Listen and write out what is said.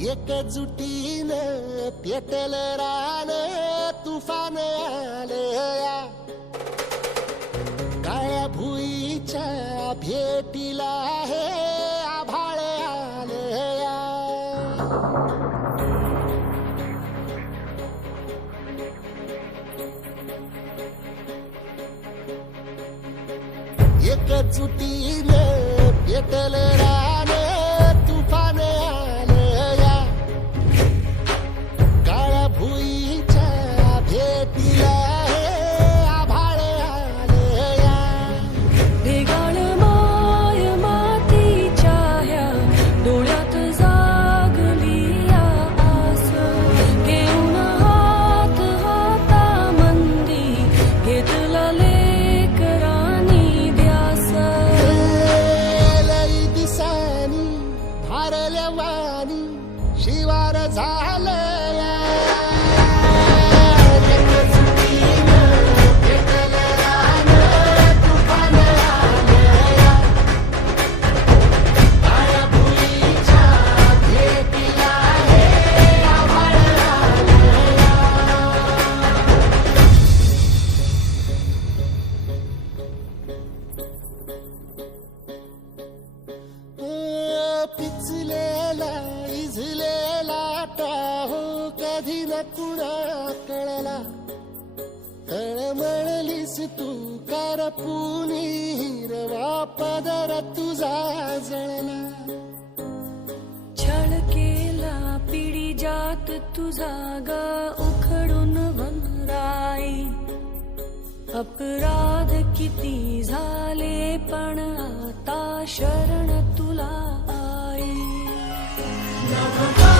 एकजुटीन पेटल रान तुफान आलया काळ्या भुईच्या भेटीला हे आभाळ आलया एकजुटीन पेटल रान पिचलेला इझलेला टाहो कधी न कुणा कळला. तळमळलीस तू करपुनी हिरवा पदर तुझा जळला. छळ केला पिढी जात तुझा ग उखडून वनराई अपराध किती झाले पण आता शरण तुला Thank you.